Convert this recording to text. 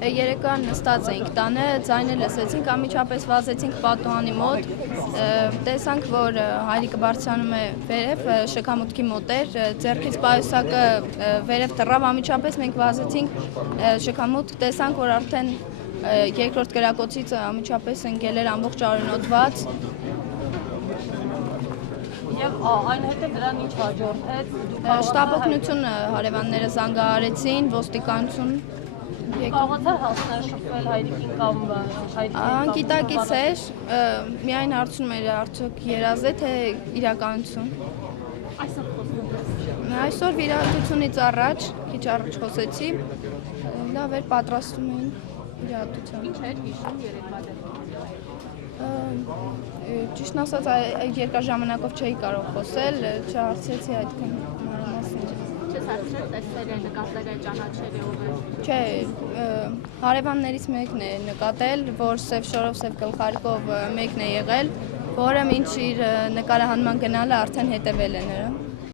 Երեկոյան նստած էինք տանը, ձայնը լսեցինք, անմիջապես վազեցինք պատուհանի մոտ, տեսանք, որ հայրիկը բարձրանում է վերև, շքամուտքի մոտ էր, ձեռքից պայուսակը վերև թռավ, անմիջապես մենք վազեցինք շքամուտք, տեսանք, որ արդեն երկրորդ կրակոցից անմիջապես ընկել էր ամբողջ արյունոտված։ Եվ այնուհետև դրան ինչ հաջորդեց։ Շտապօգնություն հարևանները զանգահարեցին, ոստիկանություն։ Կարողացա հասնել շփվել հայրիկին կամ Անկիտակից էր, միայն հարցնում էր արդյոք երազ է, թե իրականություն։ Այսօր խոսում ես։ Այսօր վիրահատությունից առաջ, քիչ առաջ խոսեցի, լավ էր, պատրաստում էին վիրահատության։ Ինչ էր հիշում երեկվա Ճիշտն ասած, երկար ժամանակով չէի կարող խոսել, չհարցրեցի այդքան մանրամասն։ Չես հարցրել, տեսել է, նկատել է, ճանաչել է ով է։ Չէ, հարևաններից մեկն է նկատել, որ սև շորով, սև գլխարկով մեկն է եղել, որը մինչ իր նկարահանման գնալը արդեն հետևել է նրան։